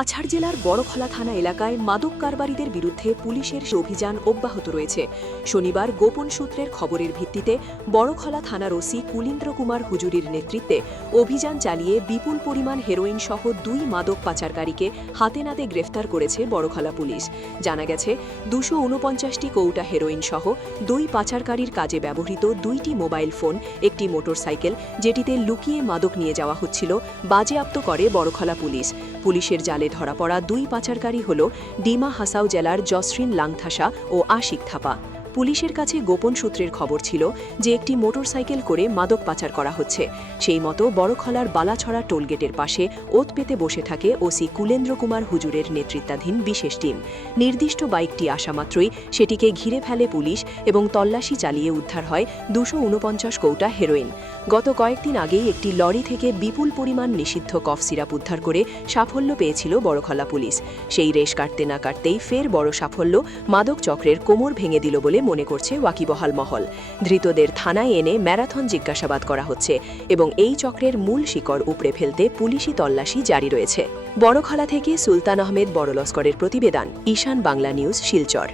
কাছাড় জেলার বড়খলা থানা এলাকায় মাদক কারবারিদের বিরুদ্ধে পুলিশের অভিযান অব্যাহত রয়েছে। শনিবার গোপন সূত্রের খবরের ভিত্তিতে বড়খলা থানার ওসি কুলীন্দ্র কুমার হুজুরির নেতৃত্বে অভিযান চালিয়ে বিপুল পরিমাণ হেরোইন সহ 2 মাদক পাচারকারীকে হাতে নাতে গ্রেফতার করেছে বড়খলা পুলিশ। জানা গেছে 249টি কৌটা হেরোইন সহ 2 পাচারকারীর কাজে ব্যবহৃত 2টি মোবাইল ফোন, একটি মোটরসাইকেল যেটিতে লুকিয়ে মাদক নিয়ে যাওয়া হচ্ছিল বাজেয়াপ্ত করে বড়খলা পুলিশ। পুলিশের জালে ধরা পড়া 2 পাচারকারী হল ডিমা হাসাও জেলার জসরিন লাংথাসা ও আশিক থাপা। পুলিশের কাছে গোপন সূত্রের খবর ছিল যে একটি মোটরসাইকেল করে মাদক পাচার করা হচ্ছে। সেই মতো বড়খলার বালাছড়া টোলগেটের পাশে ওত পেতে বসে থাকে ওসি কুলেন্দ্র কুমার হুজুরের নেতৃত্বাধীন বিশেষ টিম। নির্দিষ্ট বাইকটি আসা মাত্রই সেটিকে ঘিরে ফেলে পুলিশ এবং তল্লাশি চালিয়ে উদ্ধার হয় 249 কৌটা হেরোইন। গত কয়েকদিন আগেই একটি লরি থেকে বিপুল পরিমাণ নিষিদ্ধ কফ সিরাপ উদ্ধার করে সাফল্য পেয়েছিল বড়খলা পুলিশ। সেই রেশ কাটতে না কাটতেই ফের বড় সাফল্য মাদক চক্রের কোমর ভেঙে দিল বলে মনে করছে ওয়াকিবহাল মহল। ধৃতদের থানায় এনে ম্যারাথন জিজ্ঞাসাবাদ করা হচ্ছে এবং এই চক্রের মূল শিকড় উপড়ে ফেলতে পুলিশি তল্লাশি জারি রয়েছে। বড়খলা থেকে সুলতান আহমেদ বড়লস্করের প্রতিবেদন, ঈশান বাংলা নিউজ, শিলচর।